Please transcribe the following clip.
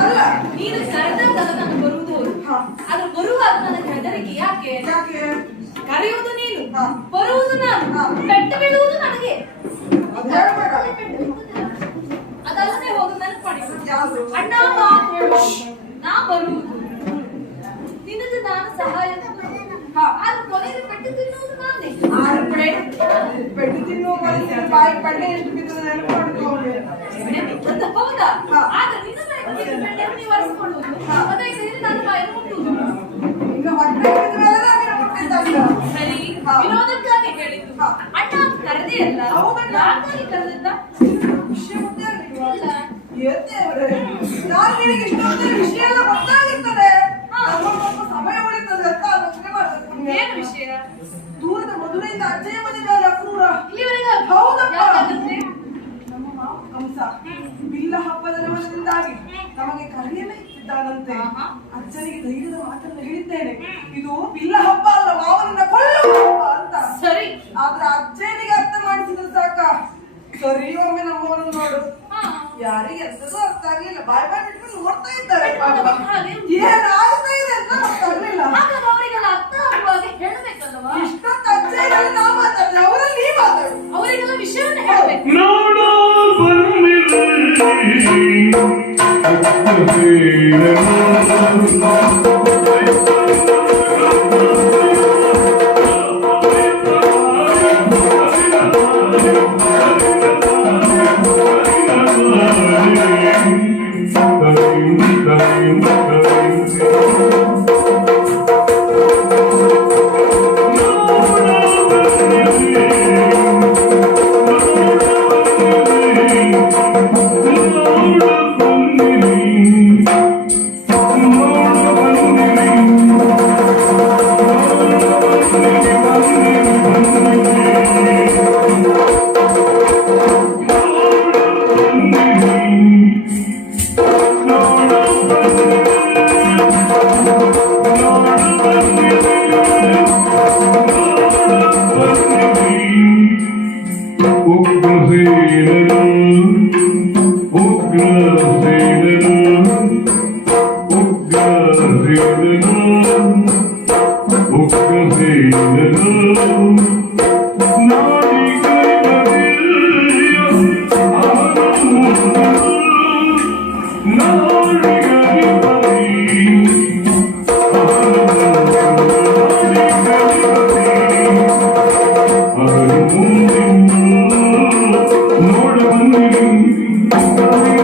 ಅಲ್ಲ ನೀನು ಕರೆದಾಗ ನಾನು ಬರುವುದು ಆದ್ರೆ ಬರುವಾಗ ನನಗೆ ಹೆದರಿಕೆ ಯಾಕೆ ಯಾಕೆ ಕರೆಯುವುದು ನೀನು ಬರುವುದು ನಾನು ಪೆಟ್ಟು ಬೀಳುವುದು ನನಗೆ ಅದಲ್ಲದೆ ಹೋಗಿ ನೆನಪು ಮಾಡಿ ಅಣ್ಣ ನಾ ಬರುವುದು ನಿನ್ನದು ನಾನು ಸಹಾಯ ಆದ್ರೆ ಕೊನೆಗೆ ಪೆಟ್ಟು ತಿನ್ನುವುದು ನಾನೇ ಪೆಟ್ಟು ತಿನ್ನುವ ಬಾಯಿ ಪಡ್ಡೆ ಎಷ್ಟು ಬಿದ್ದದ ನೆನಪು ಹೌದಾ ಆದ್ರೆ ನಿನ್ನ ಬಾಯಿ ನೀವು ಒರೆಸ್ಕೊಳ್ಳುವುದು ಅದಕ್ಕೆ ನನ್ನ ಬಾಯನ್ನು ಮುಟ್ಟುವುದು ಇನ್ನು ಹೊಟ್ಟೆ ಸರಿ ವಿನೋದಕ್ಕಾಗಿ ಹೇಳಿದ್ದು ಅಣ್ಣ ಕರೆದೇ ಅಲ್ಲ ಯಾಕಾಗಿ ಕರೆದಿದ್ದ ವಿಷಯ ಗೊತ್ತೇ ಆಗಿಲ್ವಾ ನಾನು ನಿನಗೆ ಇಷ್ಟೊಂದು ವಿಷಯ ಎಲ್ಲ ಗೊತ್ತಾಗಿರ್ತದೆ ನಮ್ಮ ಸಮಯ ಉಳಿತದೆ ಅಂತ ಆಲೋಚನೆ ಮಾಡ್ಬೇಕು ಏನು ವಿಷಯ ದೂರದ ಮಧುರೆಯಿಂದ ಅಜ್ಜಯ್ಯ ಮನೆಗಾಲ ಕ್ರೂರ ಇಲ್ಲಿವರೆಗೆ ಹೌದಪ್ಪ ನಮ್ಮ ಮಾವ ಕಂಸ ಬಿಲ್ಲ ಹಬ್ಬದ ನಮನದಿಂದಾಗಿ ನಮಗೆ ಕರೆಯಲೇ ಇದ್ದಾನಂತೆ ಅಜ್ಜನಿಗೆ ಧೈರ್ಯದ ಮಾತನ್ನು ಹೇಳಿದ್ದೇನೆ ಇದು ಬಿಲ್ಲ ಹಬ್ಬ ಅಲ್ಲ ಮಾವನನ್ನ ಕೊಳ್ಳುವ ಹಬ್ಬ ಅಂತ ಸರಿ ಆದ್ರೆ ಅಜ್ಜನಿಗೆ ಅರ್ಥ ಮಾಡಿಸಿದ್ರು ಸಾಕ ಸರಿ ಒಮ್ಮೆ ನಮ್ಮವರನ್ನು ನೋಡು ಯಾರಿಗೆ ಎಂತದೂ ಅರ್ಥ ಆಗ್ಲಿಲ್ಲ ಬಾಯ್ ಬಾಯ್ ಬಿಟ್ಕೊಂಡು ನೋಡ್ತಾ ಇದ್ದಾರೆ ಏನಾಗ್ತಾ ಇದೆ ಅಂತ ಗೊತ್ತಾಗ್ಲಿಲ್ಲ ಅವರಿಗೆಲ್ಲ ಅರ್ಥ ಆಗುವಾಗ ಹೇಳಬೇಕಲ್ವಾ ಇಷ್ಟೊತ್ತು ಅಜ್ಜನಿಗೆಲ್ಲ ನಾವು ಮಾತಾಡಿದ್ರೆ ಅವರಲ್ಲಿ ನೀ ಮಾತಾಡು ಅವರಿಗೆಲ್ಲ ವಿಷಯವನ್ನು ಹೇಳಬೇಕು No!